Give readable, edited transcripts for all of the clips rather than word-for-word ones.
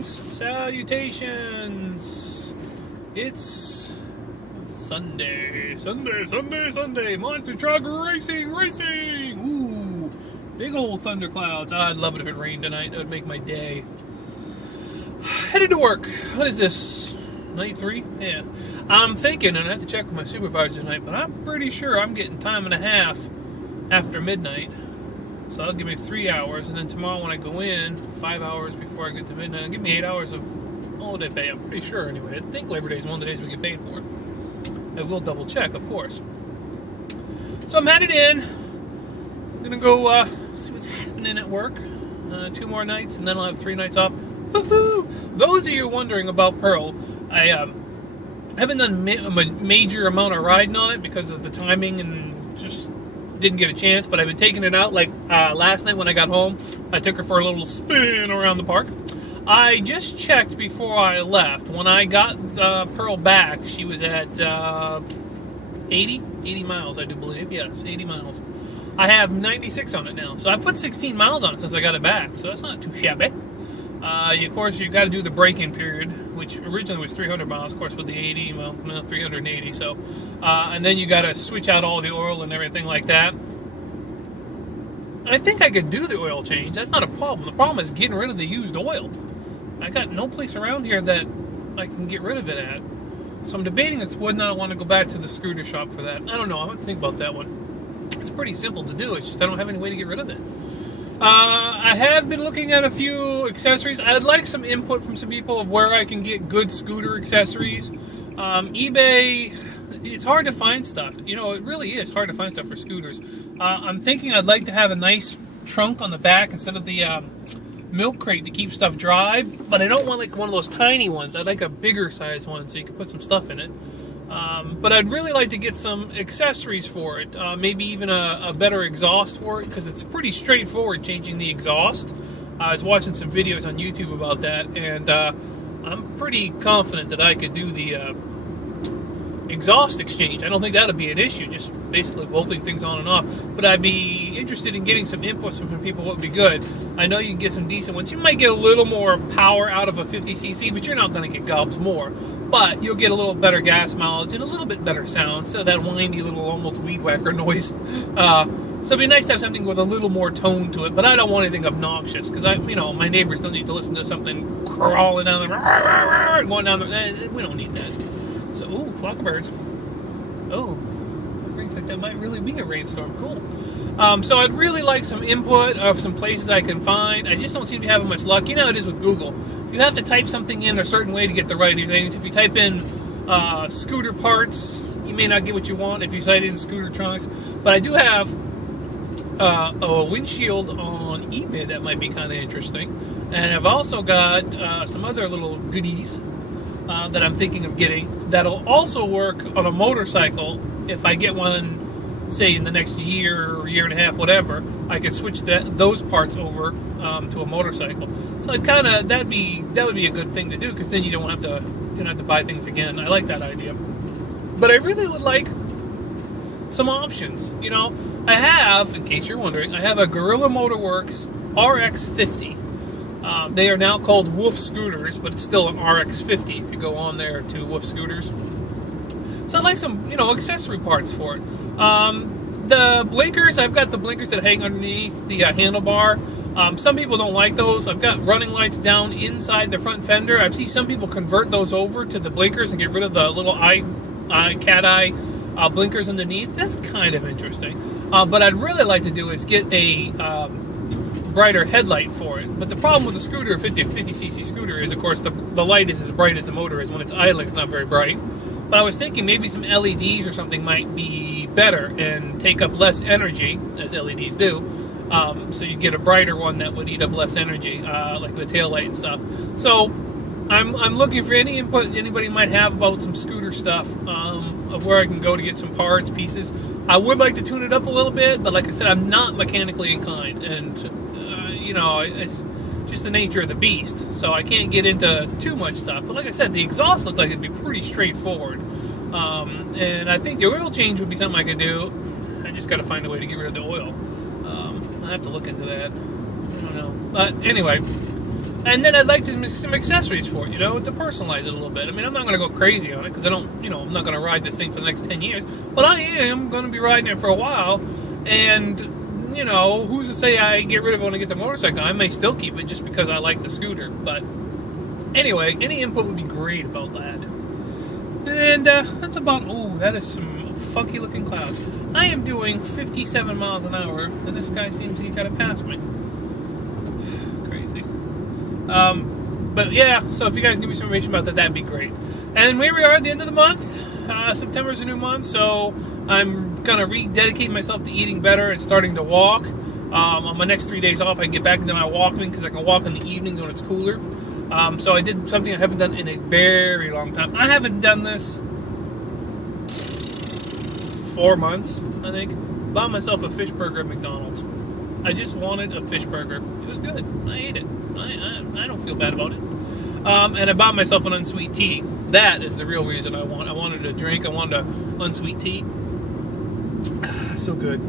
Greetings, salutations. It's Sunday. Monster truck racing. Ooh, big old thunderclouds. I'd love it if it rained tonight. That would make my day. Headed to work. What is this? Night 3? Yeah. I'm thinking, and I have to check with my supervisor tonight, but I'm pretty sure I'm getting time and a half after midnight. So that'll give me 3 hours, and then tomorrow when I go in, 5 hours before I get to midnight, it'll give me 8 hours of holiday pay. I'm pretty sure anyway. I think Labor Day is one of the days we get paid for. I will double check, of course. So I'm headed in. I'm gonna go see what's happening at work. 2 more nights, and then I'll have 3 nights off. Woohoo! Those of you wondering about Pearl, I haven't done a major amount of riding on it because of the timing and just didn't get a chance, but I've been taking it out. Like last night when I got home, I took her for a little spin around the park. I just checked before I left. When I got Pearl back, she was at 80 miles, I do believe. Yes, 80 miles. I have 96 on it now, so I've put 16 miles on it since I got it back, so that's not too shabby. Of course, you've got to do the break-in period, which originally was 300 miles, of course, with the 80, well, no, 380, so, and then you got to switch out all the oil and everything like that. I think I could do the oil change. That's not a problem. The problem is getting rid of the used oil. I got no place around here that I can get rid of it at. So I'm debating as to whether or not I want to go back to the scooter shop for that. I don't know. I have to think about that one. It's pretty simple to do. It's just I don't have any way to get rid of it. I have been looking at a few accessories. I'd like some input from some people of where I can get good scooter accessories. eBay, it's hard to find stuff. You know, it really is hard to find stuff for scooters. I'm thinking I'd like to have a nice trunk on the back instead of the milk crate to keep stuff dry. But I don't want like one of those tiny ones. I'd like a bigger size one so you can put some stuff in it. But I'd really like to get some accessories for it, maybe even a better exhaust for it, because it's pretty straightforward changing the exhaust. I was watching some videos on YouTube about that, and I'm pretty confident that I could do the exhaust exchange. I don't think that'll be an issue, just basically bolting things on and off. But I'd be interested in getting some inputs from people what would be good. I know you can get some decent ones. You might get a little more power out of a 50cc, but you're not going to get gobs more. But you'll get a little better gas mileage and a little bit better sound, so that whiny little almost weed whacker noise. So it'd be nice to have something with a little more tone to it, but I don't want anything obnoxious, because my neighbors don't need to listen to something crawling down the going down the. We don't need that. So, ooh, flock of birds. Oh, it looks like that might really be a rainstorm. Cool. So I'd really like some input of some places I can find. I just don't seem to be having much luck. You know how it is with Google. You have to type something in a certain way to get the right things. If you type in scooter parts, you may not get what you want if you type in scooter trunks. But I do have a windshield on eBay that might be kind of interesting. And I've also got some other little goodies that I'm thinking of getting that'll also work on a motorcycle. If I get one, say in the next year or year and a half, whatever, I could switch those parts over to a motorcycle. So that would be a good thing to do, because then you don't have to buy things again. I like that idea. But I really would like some options. You know, I have, in case you're wondering, I have a Gorilla Motorworks RX50. They are now called Wolf Scooters, but it's still an RX50 if you go on there to Wolf Scooters. So I'd like some, accessory parts for it. The blinkers, I've got the blinkers that hang underneath the handlebar. Some people don't like those. I've got running lights down inside the front fender. I've seen some people convert those over to the blinkers and get rid of the little cat eye blinkers underneath. That's kind of interesting. But I'd really like to do is get a brighter headlight for it. But the problem with the scooter, 50cc scooter, is of course the light is as bright as the motor is. When it's idling, it's not very bright. But I was thinking maybe some LEDs or something might be better and take up less energy, as LEDs do. So you get a brighter one that would eat up less energy, like the tail light and stuff. So I'm looking for any input anybody might have about some scooter stuff, of where I can go to get some parts, pieces. I would like to tune it up a little bit, but like I said, I'm not mechanically inclined, and it's just the nature of the beast. So I can't get into too much stuff. But like I said, the exhaust looks like it'd be pretty straightforward. And I think the oil change would be something I could do. I just got to find a way to get rid of the oil. I'll have to look into that. I don't know. But anyway, And then I'd like to make some accessories for it, you know, to personalize it a little bit. I mean, I'm not going to go crazy on it because I don't, you know, I'm not going to ride this thing for the next 10 years. But I am going to be riding it for a while. And, you know, who's to say I get rid of it when I get the motorcycle? I may still keep it just because I like the scooter. But anyway, any input would be great about that. And that's about, oh, that is some funky looking clouds. I am doing 57 miles an hour, and this guy seems he's got to pass me. Crazy. But yeah, so if you guys give me some information about that, that'd be great. And here we are at the end of the month. September is a new month, so I'm gonna rededicate myself to eating better and starting to walk. On my next 3 days off, I can get back into my walking because I can walk in the evenings when it's cooler. So I did something I haven't done in a very long time. I haven't done this 4 months, I think. Bought myself a fish burger at McDonald's. I just wanted a fish burger. It was good. I ate it. I don't feel bad about it. And I bought myself an unsweet tea. That is the real reason I wanted a drink. I wanted an unsweet tea. So good.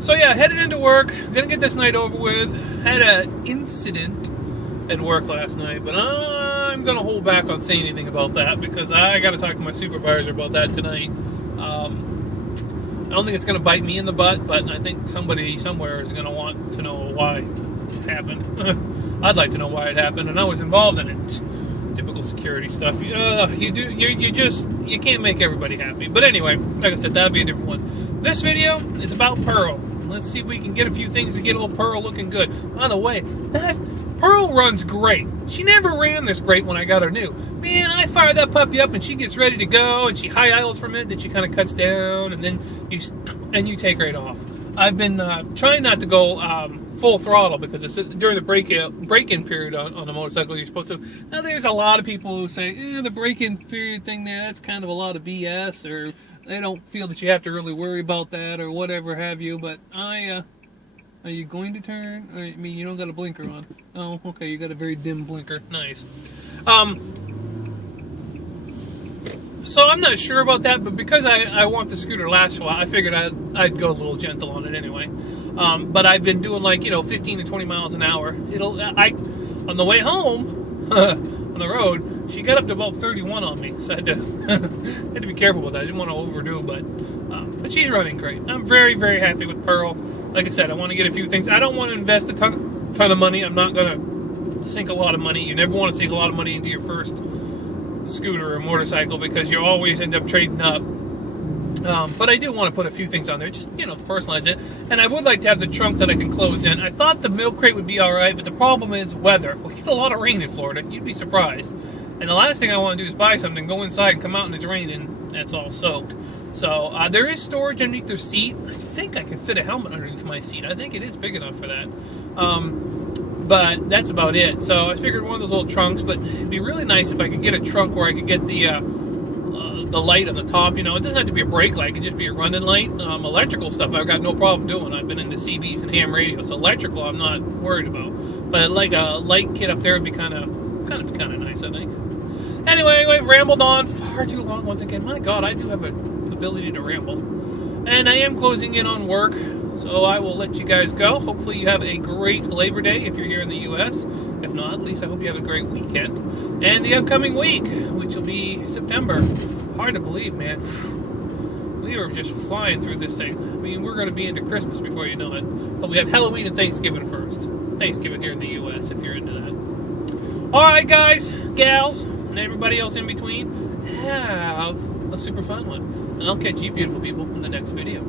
So yeah, headed into work. Gonna get this night over with. Had an incident at work last night, but I'm gonna hold back on saying anything about that because I gotta talk to my supervisor about that tonight. I don't think it's gonna bite me in the butt, but I think somebody somewhere is gonna want to know why it happened. I'd like to know why it happened, and I was involved in it. Typical security stuff. You can't make everybody happy. But anyway, like I said, that'll be a different one. This video is about Pearl. Let's see if we can get a few things to get a little Pearl looking good. By the way, that Pearl runs great. She never ran this great when I got her new. Man, I fire that puppy up and she gets ready to go, and she high idles for a minute, then she kind of cuts down, and then you take right off. I've been trying not to go full throttle because it's during the break-in period on a motorcycle you're supposed to. Now there's a lot of people who say the break-in period thing there, that's kind of a lot of BS, or they don't feel that you have to really worry about that or whatever have you. But are you going to turn? I mean, you don't got a blinker on. Oh, okay, you got a very dim blinker. Nice. So I'm not sure about that, but because I want the scooter to last a while, I figured I'd go a little gentle on it anyway. But I've been doing 15 to 20 miles an hour. On the way home on the road, she got up to about 31 on me, so I had to be careful with that. I didn't want to overdo, but she's running great. I'm very, very happy with Pearl. Like I said, I want to get a few things. I don't want to invest a ton of money. I'm not going to sink a lot of money. You never want to sink a lot of money into your first scooter or motorcycle because you always end up trading up. But I do want to put a few things on there, just to personalize it. And I would like to have the trunk that I can close in. I thought the milk crate would be all right, but the problem is weather. We get a lot of rain in Florida. You'd be surprised. And the last thing I want to do is buy something, go inside, and come out and it's raining, and it's all soaked. So there is storage underneath their seat. I think I can fit a helmet underneath my seat. I think it is big enough for that. But that's about it. So I figured one of those little trunks, but it'd be really nice if I could get a trunk where I could get the light on the top. It doesn't have to be a brake light. It can just be a running light. Electrical stuff I've got no problem doing. I've been into CBs and ham radios. So electrical I'm not worried about. But like a light kit up there would be kind of nice, I think. Anyway, I've rambled on far too long once again. My God, I do have an ability to ramble. And I am closing in on work, so I will let you guys go. Hopefully you have a great Labor Day if you're here in the U.S. If not, at least I hope you have a great weekend. And the upcoming week, which will be September. Hard to believe, man. We are just flying through this thing. I mean, we're going to be into Christmas before you know it. But we have Halloween and Thanksgiving first. Thanksgiving here in the U.S. if you're into that. Alright, guys, gals, and everybody else in between, have a super fun one. And I'll catch you beautiful people in the next video.